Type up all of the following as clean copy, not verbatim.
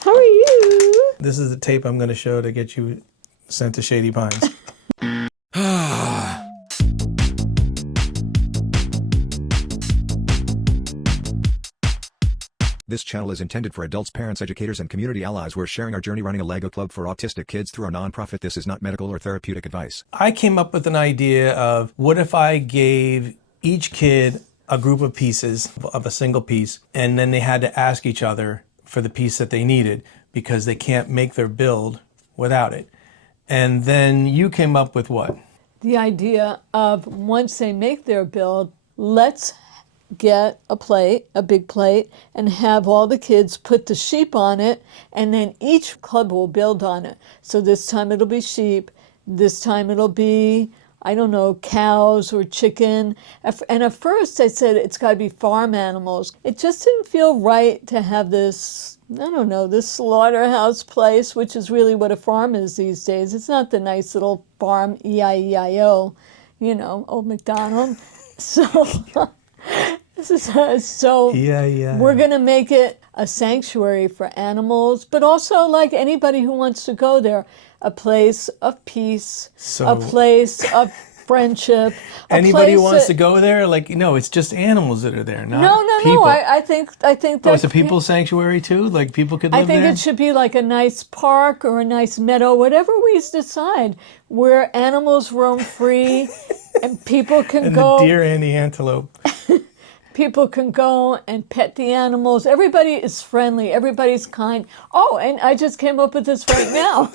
How are you? This is the tape I'm going to show to get you sent to Shady Pines. This channel is intended for adults, parents, educators, and community allies. We're sharing our journey running a Lego club for autistic kids through our nonprofit. This is not medical or therapeutic advice. I came up with an idea of what if I gave each kid a group of pieces of a single piece, and then they had to ask each other for the piece that they needed because they can't make their build without it. And then you came up with what? The idea of once they make their build, let's get a plate, a big plate, and have all the kids put the sheep on it, and then each club will build on it. So this time it'll be sheep, this time it'll be, I don't know, cows or chicken. And at first I said it's got to be farm animals. It just didn't feel right to have this, I don't know, this slaughterhouse place, which is really what a farm is these days. It's not the nice little farm, E-I-E-I-O, you know, old MacDonald. So, we're going to make it a sanctuary for animals, but also like anybody who wants to go there, a place of peace, a place of friendship. Anybody who wants to go there, like, no, it's just animals that are there, not people. No. I think that. Oh, it's a people sanctuary too? Like people could live there? I think it should be like a nice park or a nice meadow, whatever we decide, where animals roam free and people can go. And the deer and the antelope. People can go and pet the animals. Everybody is friendly. Everybody's kind. Oh, and I just came up with this right now.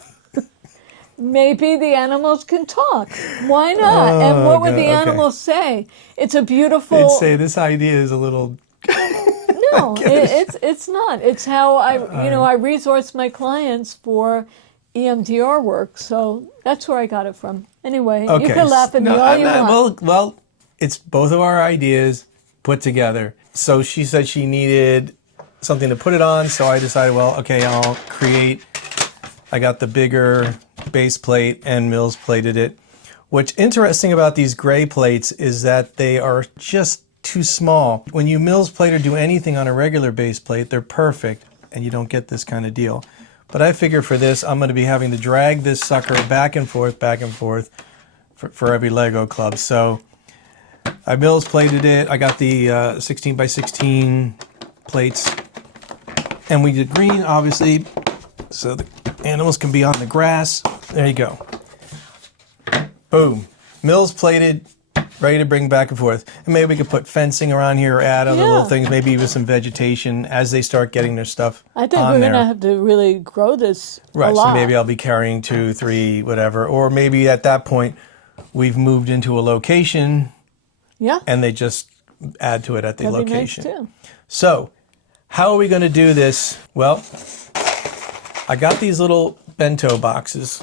Maybe the animals can talk. Why not? Oh, and what would the animals say? It's a beautiful... They'd say this idea is a little... No, it's not. It's how I resource my clients for EMDR work. So that's where I got it from. Anyway, you can laugh at me all you want. Well, it's both of our ideas put together. So she said she needed something to put it on. So I decided, well, okay, I got the bigger base plate and Mills plated it. What's interesting about these gray plates is that they are just too small. When you Mills plate or do anything on a regular base plate, they're perfect and you don't get this kind of deal. But I figure for this, I'm going to be having to drag this sucker back and forth for every Lego club. So I Mills plated it. I got the 16 by 16 plates. And we did green, obviously, so the animals can be on the grass. There you go. Boom. Mills plated, ready to bring back and forth. And maybe we could put fencing around here or add other little things, maybe even some vegetation as they start getting their stuff on there. I think we're going to have to really grow this a lot. So maybe I'll be carrying 2, 3, whatever. Or maybe at that point, we've moved into a location and they just add to it at the location. That'd be nice too. So, how are we going to do this? Well, I got these little bento boxes,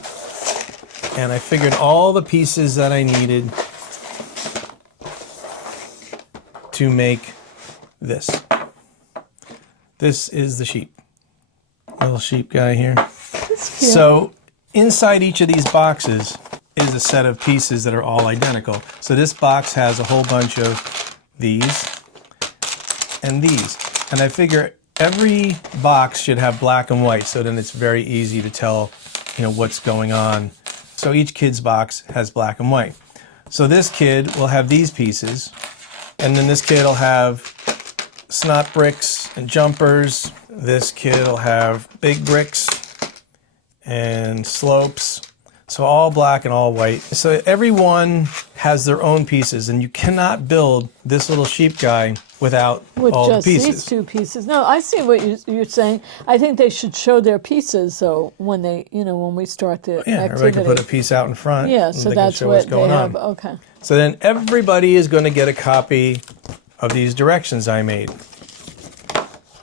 and I figured all the pieces that I needed to make this. This is the sheep. Little sheep guy here. That's cute. So, inside each of these boxes is a set of pieces that are all identical. So this box has a whole bunch of these and these. And I figure every box should have black and white, so then it's very easy to tell, what's going on. So each kid's box has black and white. So this kid will have these pieces, and then this kid will have snot bricks and jumpers. This kid will have big bricks and slopes. So all black and all white. So everyone has their own pieces, and you cannot build this little sheep guy without all the pieces. With just these 2 pieces. No, I see what you're saying. I think they should show their pieces, so when they, when we start the activity. Everybody can put a piece out in front. Yeah, so that's what they have. Okay. So then everybody is going to get a copy of these directions I made.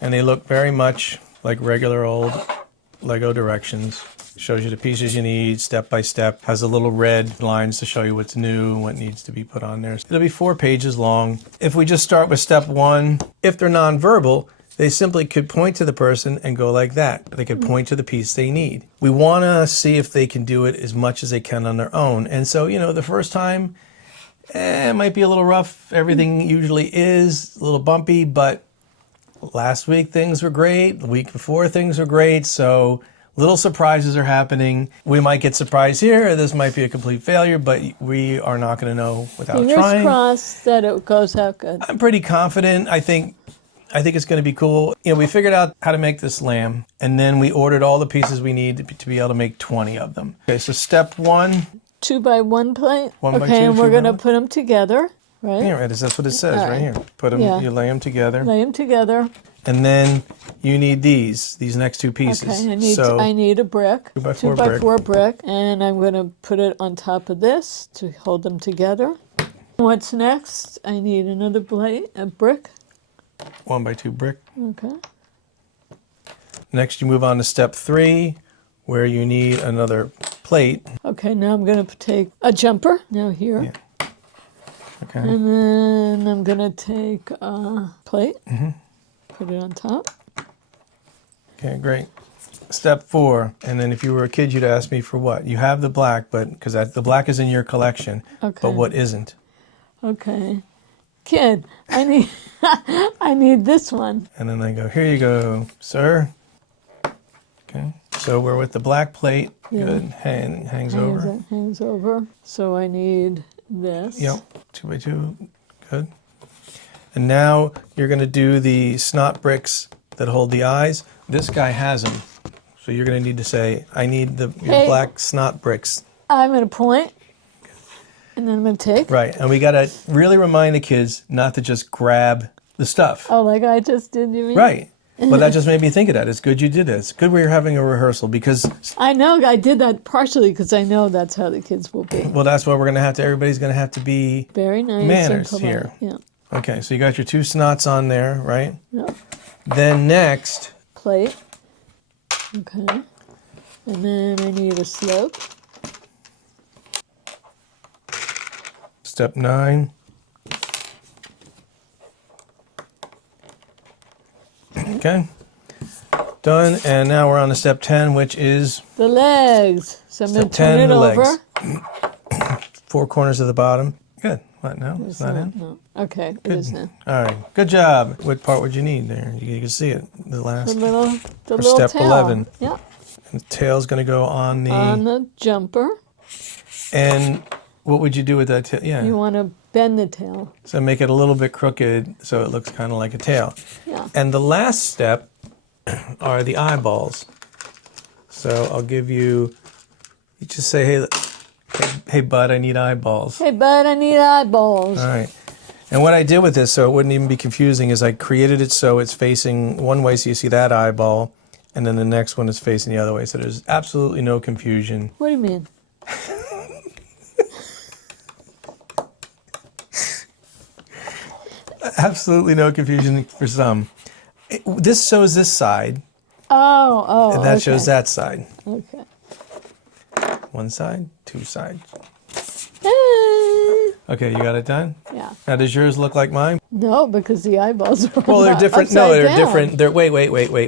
And they look very much like regular old Lego directions. Shows you the pieces you need, step by step. Has a little red lines to show you what's new and what needs to be put on there. It'll be 4 pages long. If we just start with step 1, if they're nonverbal, they simply could point to the person and go like that. They could point to the piece they need. We want to see if they can do it as much as they can on their own. And so, the first time, it might be a little rough. Everything usually is a little bumpy, but last week things were great. The week before things were great. So little surprises are happening. We might get surprised here, or this might be a complete failure, but we are not going to know without Fingers trying. crossed that it goes out good. I'm pretty confident. I think it's going to be cool. We figured out how to make this lamb, and then we ordered all the pieces we need to be able to make 20 of them. Okay, so step 1. 2 by 1 plate. 1 by okay, 2, and 2 we're by going to 1. put them together, right? Yeah, right. That's what it says All right here. Put them. Yeah. You lay them together, Lay them together. and then you need these next 2 pieces. Okay, I need a brick. 2 by 4 2 by brick. 4 brick, and I'm going to put it on top of this to hold them together. What's next? I need another plate, a brick. 1 by 2 brick. Okay. Next, you move on to step 3, where you need another plate. Okay, now I'm going to take a jumper. Now here. Yeah. Okay. And then I'm going to take a plate. Put it on top. Okay, great. Step 4, and then if you were a kid, you'd ask me for what? You have the black, but because the black is in your collection, Okay. but what isn't? Okay. Kid, I need I need this one. And then I go, here you go, sir. Okay, so we're with the black plate. Yeah. Good. Hangs over. Hangs over. So I need this. Yep, 2 by 2. Good. And now you're going to do the snot bricks that hold the eyes. This guy has them. So you're going to need to say, I need your black snot bricks. I'm going to point, and then I'm going to take. Right, and we got to really remind the kids not to just grab the stuff. Oh, like I just did, you mean? Right. But that just made me think of that. It's good you did it. It's good we're having a rehearsal because... I know I did that partially because I know that's how the kids will be. Well, that's what we're going to have to... Everybody's going to have to be... Very nice. Manners and polite. here. Yeah. Okay, so you got your 2 snots on there, right? Yep. Then next... Plate. Okay. And then I need a slope. Step 9. Okay. Done. And now we're on to step 10, which is The legs. So I'm going to Step 10, turn it the over. legs. 4 corners of the bottom. Good. What, no? It's not in? No. Okay, it Good. is now. All right. Good job. What part would you need there? You can see it. The last. The little step tail. 11. Yeah. The tail's going to go on On the jumper. And what would you do with that tail? Yeah. You want to bend the tail. So make it a little bit crooked so it looks kind of like a tail. Yeah. And the last step are the eyeballs. So I'll give you just say, hey, bud, I need eyeballs. Hey, bud, I need eyeballs. All right. And what I did with this, so it wouldn't even be confusing, is I created it so it's facing one way, so you see that eyeball, and then the next one is facing the other way. So there's absolutely no confusion. What do you mean? Absolutely no confusion for some. This shows this side, Oh, and that okay. shows that side. Okay. One side, 2 sides. Eh. Okay, you got it done? Yeah. Now, does yours look like mine? No, because the eyeballs are Well, they're different. No, upside they're down. different. They're wait.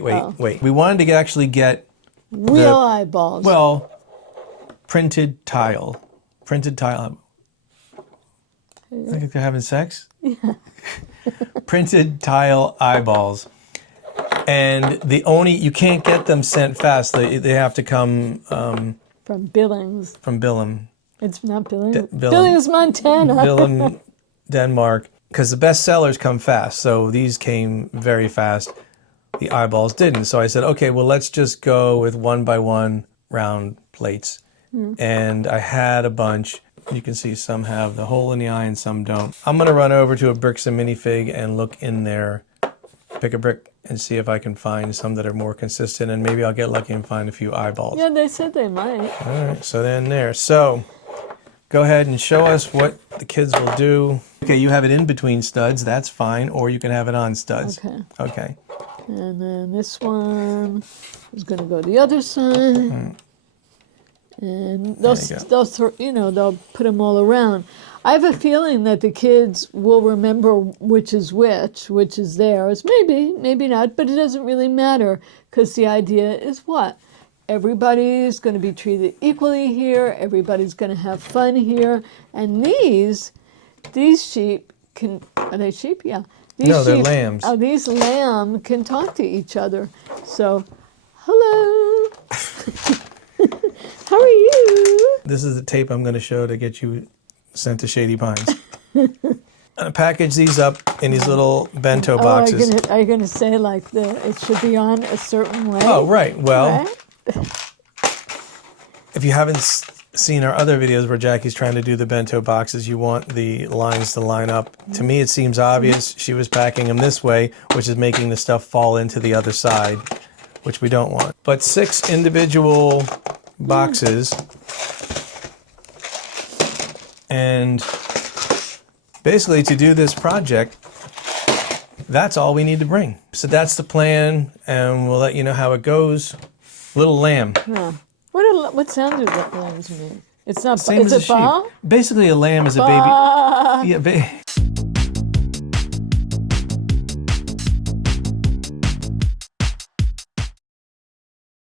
Oh. We wanted to actually get Real eyeballs. well printed tile. Printed tile. I think they're having sex. Yeah. Printed tile eyeballs, and you can't get them sent fast. They have to come from Billings. from Billum. It's not Billings. Billings. Billings, Montana. Billum, Denmark, because the best sellers come fast. So these came very fast. The eyeballs didn't. So I said, okay, well, let's just go with 1 by 1 round plates. And I had a bunch. You can see some have the hole in the eye and some don't. I'm going to run over to a Bricks and Minifig and look in there, pick a brick and see if I can find some that are more consistent. And maybe I'll get lucky and find a few eyeballs. Yeah, they said they might. All right, so then there. So go ahead and show us what the kids will do. Okay, you have it in between studs. That's fine. Or you can have it on studs. Okay. Okay. And then this one is going to go the other side. And they'll put them all around. I have a feeling that the kids will remember which is theirs. Maybe not, but it doesn't really matter because the idea is what? Everybody's going to be treated equally here. Everybody's going to have fun here. And these sheep are they sheep? Yeah. No, they're lambs. Oh, these lamb can talk to each other. So, hello. How are you? This is the tape I'm going to show to get you sent to Shady Pines. I package these up in these little bento boxes. Are you gonna say like it should be on a certain way? Oh, right. Well, Right? if you haven't seen our other videos where Jackie's trying to do the bento boxes, you want the lines to line up. To me, it seems obvious. She was packing them this way, which is making the stuff fall into the other side, which we don't want. But 6 individual boxes, and basically to do this project, that's all we need to bring. So that's the plan, and we'll let you know how it goes. Little lamb. Huh. What sound do lambs make? It's not. Same Is as a it sheep. ba? Basically, a lamb is a Ba. baby. Yeah,